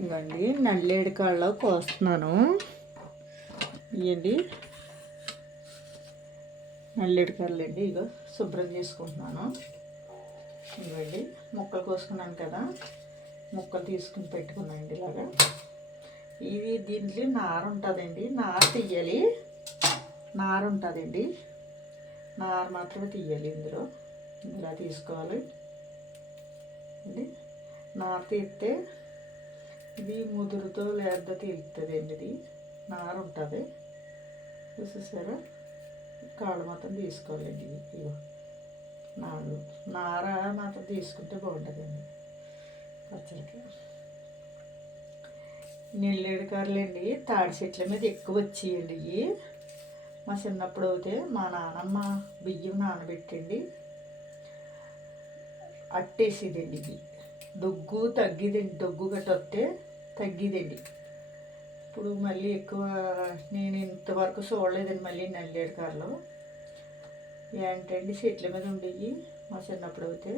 ఇవ్వండి నల్లేడు కాళ్ళు కోస్తున్నాను. ఇవ్వండి నల్లేడు కాళ్ళు అండి. ఇగో శుభ్రం చేసుకుంటున్నాను. ఇవ్వండి ముక్కలు కోసుకున్నాను కదా, ముక్కలు తీసుకుని పెట్టుకున్నానండి. ఇలాగా ఇది దీంట్లో నార ఉంటుందండి, నార తీయాలి. నార ఉంటుందండి, నార మాత్రమే తీయాలి. ఇందులో ఇలా తీసుకోవాలి అండి. నార తీస్తే ఇది ముదురుతో లేదా తీరుతుంది అండి. ఇది నార ఉంటుంది చూసేసారా. కాళ్ళు మాత్రం తీసుకోవాలండి. ఇగో నార మాత్రం తీసుకుంటే బాగుంటుందండి పచ్చడికి. నెల్లేడు కారులండి తాడి చెట్ల మీద ఎక్కువ వచ్చేయండి. ఇవి మా చిన్నప్పుడు అయితే మా నానమ్మ బియ్యం నానబెట్టండి అట్టేసేదండి. ఇది దొగ్గు తగ్గిదండి, దొగ్గు గట్ట వస్తే తగ్గిదండి. ఇప్పుడు మళ్ళీ ఎక్కువ నేను ఇంతవరకు చూడలేదండి. మళ్ళీ నల్లేడు కారులో ఏంటండి చెట్ల మీద ఉండేవి మా చిన్నప్పుడు అయితే.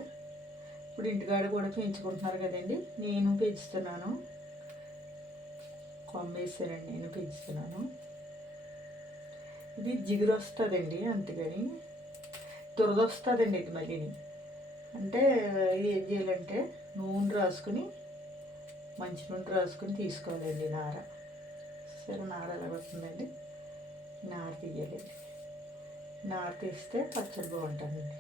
ఇప్పుడు ఇంటికాడ కూడా పెంచుకుంటున్నారు కదండి, నేను పెంచుతున్నాను. కొమ్మేసానండి, నేను పెంచుతున్నాను. ఇది జిగురు వస్తుందండి, అంతేగాని దురద వస్తుందండి. ఇది మళ్ళీ అంటే ఇది ఏం చేయాలంటే నూనె రాసుకుని, మంచి నూనె రాసుకుని తీసుకోవాలండి నార. సరే నార ఎలా వస్తుందండి, నార తీయాలండి. నార తీస్తే పచ్చడి బాగుంటుందండి.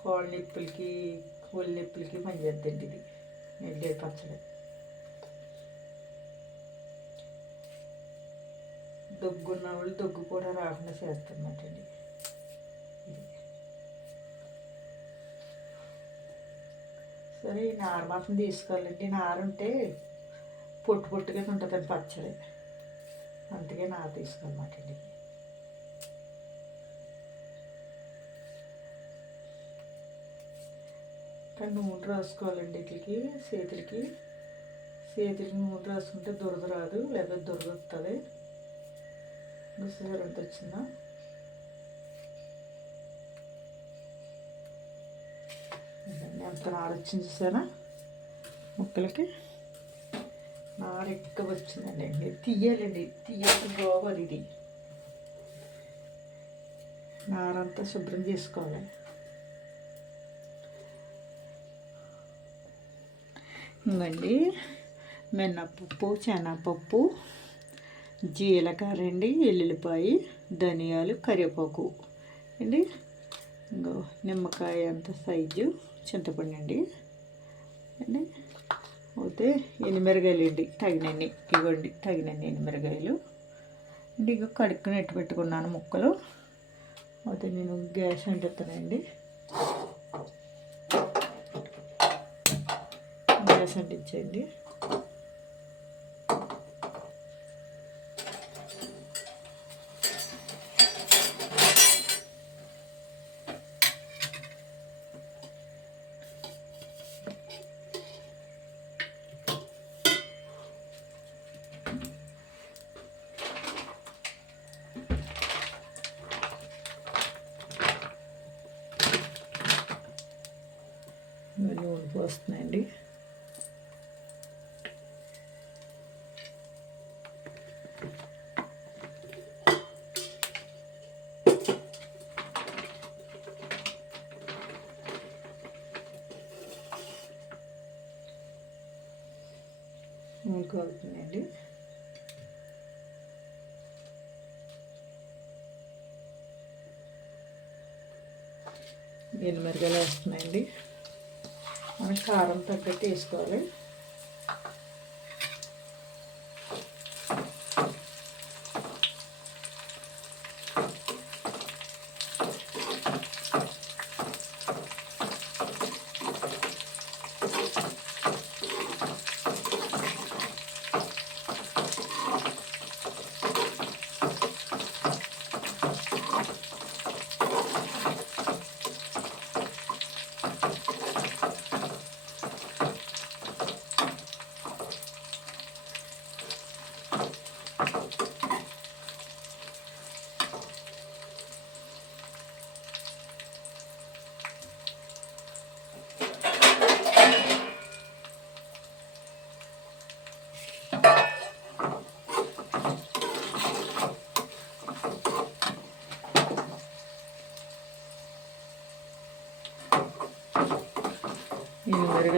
కోళ్ళ నొప్పులకి ఒళ్ళు నొప్పులకి పనిచేద్దండి ఇది నెల్లేడు పచ్చడి. దొగ్గున్న వాళ్ళు దొగ్గు కూడా రాకుండా చేస్తున్నట్టండి. సరే ఈ నార మాత్రం తీసుకోవాలండి. నార ఉంటే పొట్టు పొట్టుగా ఉంటుందండి పచ్చడి, అందుకే నార తీసుకోవాలన్నమాట అండి. కానీ నూనె రాసుకోవాలండి వీటికి. చేతులకి నూనె రాసుకుంటే దురద రాదు, లేదా దురద వస్తుంది. గుర్తుసారి ఎంత వచ్చిందా. ఎంత నార వచ్చింది చూసారా. ముక్కలకి నార ఎక్కువ వచ్చిందండి. తీయాలండి, తీయాల్సిన బాగోదు. ఇది నారంతా శుభ్రం చేసుకోవాలి. ఇవ్వండి మినప్పప్పు, శనగపప్పు, జీలకర్ర అండి, ఎల్లుల్లిపాయ, ధనియాలు, కరివేపాకు అండి. ఇంకో నిమ్మకాయ అంత సైజు చింతపండు అండి. పోతే ఎనిమిరకాయలు అండి తగినన్ని. ఇవ్వండి తగినన్ని ఎనిమిరకాయలు అండి. ఇక కడుక్కుని ఎట్టు పెట్టుకున్నాను ముక్కలు. అయితే నేను గ్యాస్ అంటున్నానండి. గ్యాస్ అంటించండి. నూనె పోస్తున్నాయండి. నూనె కాలుతుందండి. ఎనిమిరకాయలు వేస్తున్నాయండి. మనం కారం తగ్గట్టు వేసుకోవాలి.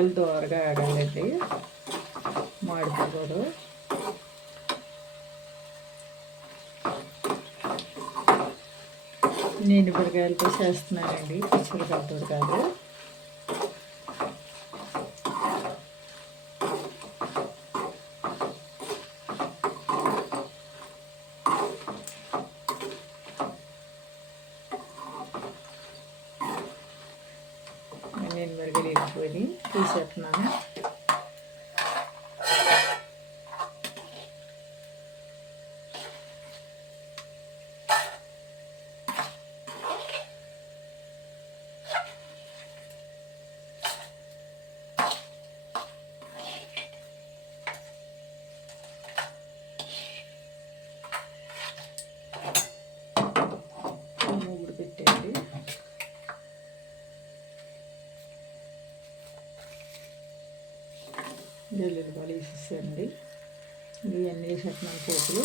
మిరపకాయలు దోరగా ఆగాలండి, మాడిపోకూడదు. నేను మిరపకాయలతో చేస్తున్నానండి, పచ్చిమిరపకాయలతో కాదు. నేను మిరపకాయలు వేసుకొని తీసేస్తున్నాను. మూగుడు పెట్టండి. వెల్లుల్లిపాయలు వేసేసండి. ఇవన్నీ వేసేస్తున్నాను పోపులు.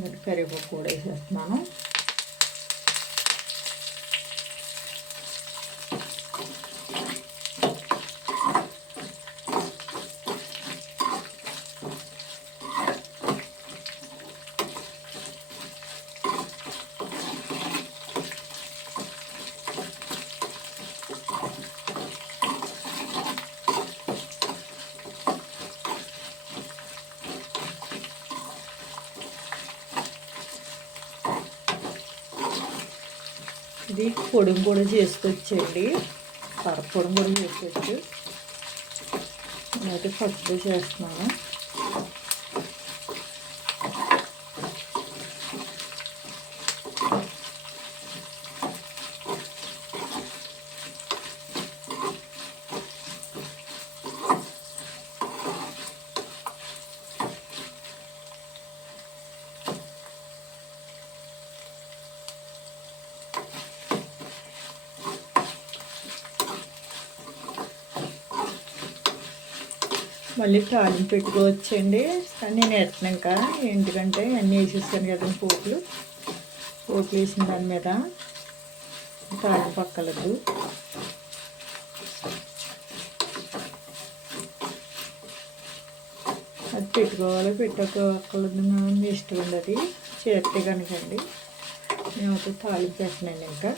మరి కరివేపాకు కూడా వేసేస్తున్నాను. ఇది పొడి కూడా చేసుకోవచ్చండి, కరపొడి కూడా చేసుకోవచ్చు. నేనైతే పసుపు చేస్తున్నాను. మళ్ళీ తాలింపు పెట్టుకోవచ్చండి, కానీ నేను ఎత్తను ఇంకా, ఎందుకంటే అన్నీ వేసేసాను కదా పోపులు వేసిన దాని మీద తాలింపు పక్కలదు. అది పెట్టుకోవాలి పెట్టుకోక్కర్లేదు, మీ ఇష్టం ఉంది, అది చేస్తే కనుకండి. నేనైతే తాలింపు పెట్టినాను ఇంకా.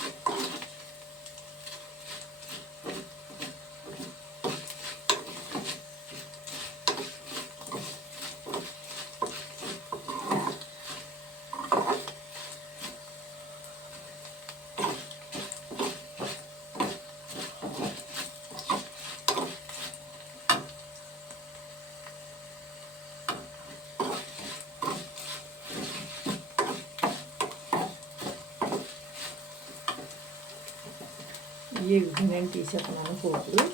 నేను తీసేస్తున్నాను పోపులు.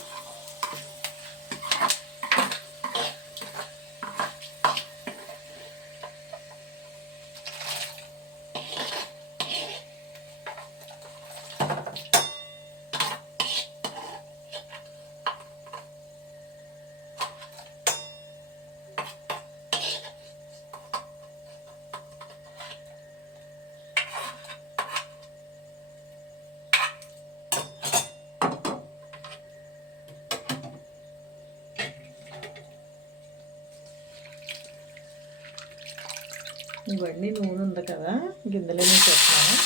ఇవన్నీ నూనె ఉంది కదా, గిన్నెలోనే చేస్తున్నాను.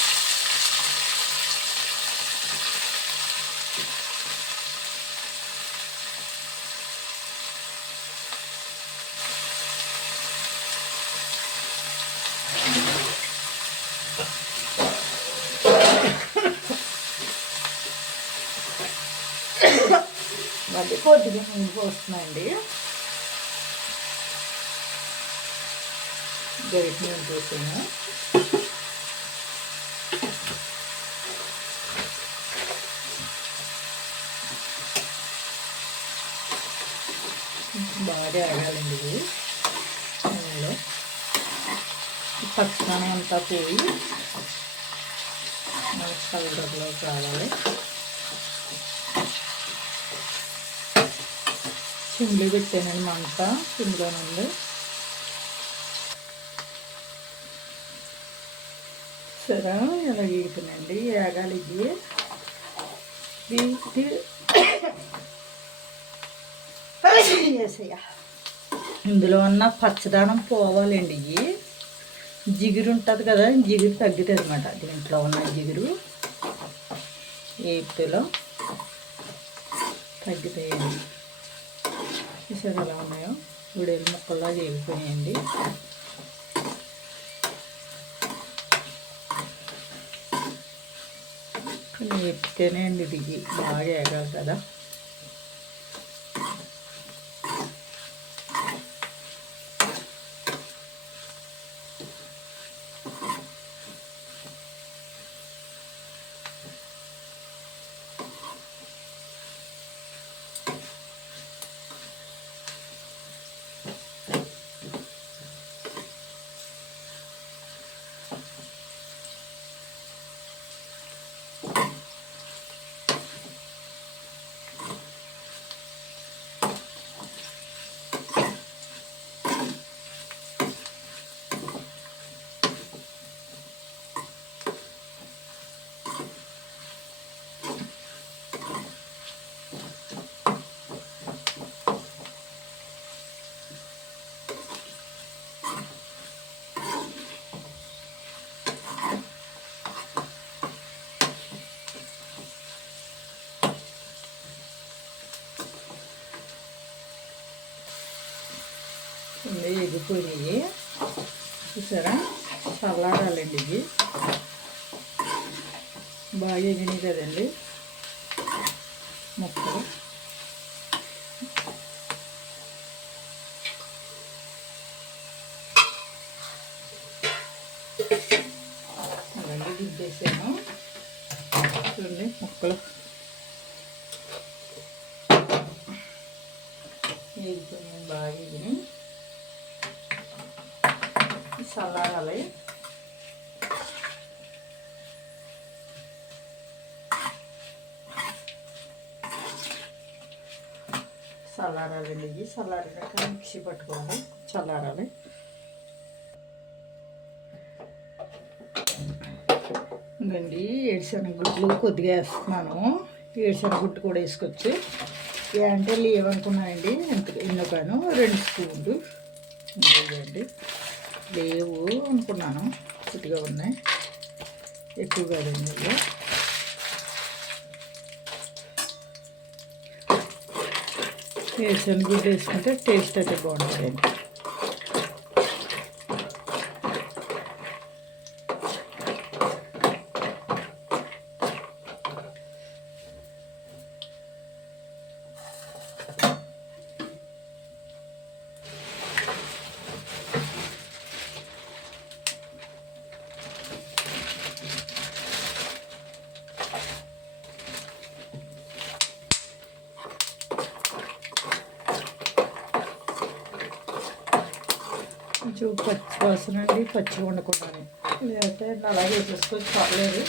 మళ్ళీ కొద్దిగా నూనె పోస్తున్నాయండి. గరిట నూనె పోసాను. బాగా ఎరగాలండి ఇది నూనెలో. పచ్చదనం అంతా పోయి కలర్లోకి రావాలి. సిమ్లో పెట్టానండి మంట, సిమ్లో నుండి. సరే ఇలా వేగుతున్నాయండి, వేగాలి ఇవి. ఇందులో ఉన్న పచ్చదనం పోవాలండి. ఇవి జిగురు ఉంటుంది కదా, జిగురు తగ్గుతుంది అనమాట. దీంట్లో ఉన్న జిగురు ఏపులో తగ్గుతాయండి. చూసారు ఎలా ఉన్నాయో, ఉడేలు ముక్కల్లా వేగిపోయాయండి. వేపితేనే అండి ఇది బాగా వేగాలి కదా. ఎగిపోయినాయి చూసారా, చల్లారాలండి. ఇవి బాగా ఎగినాయి కదండి ముక్కలు. అలాగే దింపేసాను చూడండి ముక్కలు ఎగిపోయినాయి, బాగా ఎగినాయి. చల్లారాలి. చల్లారాలండి. ఇవి చల్లారినాక మిక్సీ పట్టుకోవాలి, చల్లారాలి. ఇంకండి ఏడుశనగగుడ్లు కొద్దిగా వేస్తున్నాను. ఏడుశనగగుడ్డు కూడా వేసుకోవచ్చు. అంటే లేవనుకున్నానండి, ఎందుకను 2 స్పూన్లు లేదండి, లేవు అనుకున్నాను, కొద్దిగా ఉన్నాయి, ఎక్కువ కాదండి. ఇవి వేరుశనగగుడ్డు వేసుకుంటే టేస్ట్ అయితే బాగుంటుందండి. కొంచెం పచ్చి వాసన అండి, పచ్చిగా వండుకుంటాను, లేకపోతే అలాగే వేసేసుకొని పర్లేదు.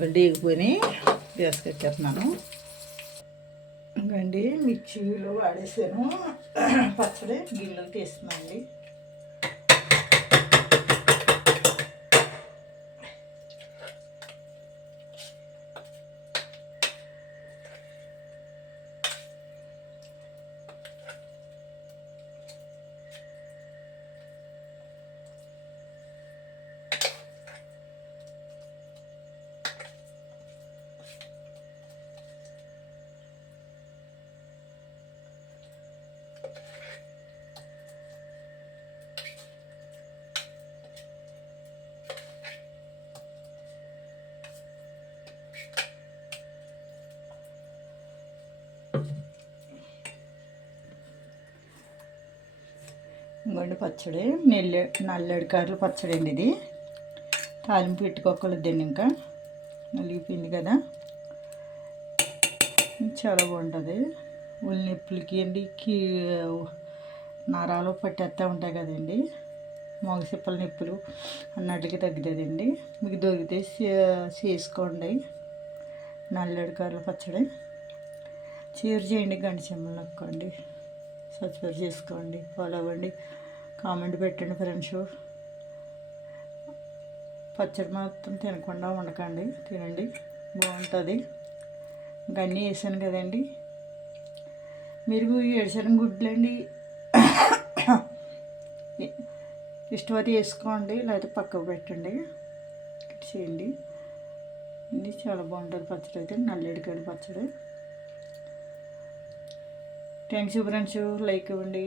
గడ్డి ఎగిపోయి గ్యాస్ కట్టేస్తున్నాను. ఇంకండి మిక్సీలో వాడేసాను, పచ్చడి గిన్నెలు తీస్తున్నాను అండి. ఇంకోండి పచ్చడి, నల్లడికాయలు పచ్చడి అండి. ఇది తాలింపు పెట్టుకోకూడదండి, ఇంకా నలిగిపోయింది కదా, చాలా బాగుంటుంది. ఉల్లి నొప్పులకి అండి, నరాలు పట్టేస్తూ ఉంటాయి కదండి, మగసిప్పల నొప్పులు అన్నట్లకి తగ్గుతుందండి. మీకు దొరికితే చేసుకోండి. నల్లడికాయల పచ్చడి షేర్ చేయండి, గంట చెమ్మలు నొక్కండి, సబ్స్క్రైబ్ చేసుకోండి, ఫాలో అవ్వండి, కామెంట్ పెట్టండి ఫ్రెండ్స్. పచ్చడి మాత్రం తినకుండా ఉండకండి, తినండి, బాగుంటుంది. ఇంకా అన్నీ వేసాను కదండి. మీరు ఏడుశనగ గుడ్లండి ఇష్టపడి వేసుకోండి, లేకపోతే పక్కకు పెట్టండి, చేయండి. ఇది చాలా బాగుంటుంది పచ్చడి అయితే, నల్లడికాయల పచ్చడి. థ్యాంక్స్ ఫ్రెండ్స్, లైక్ ఇవ్వండి.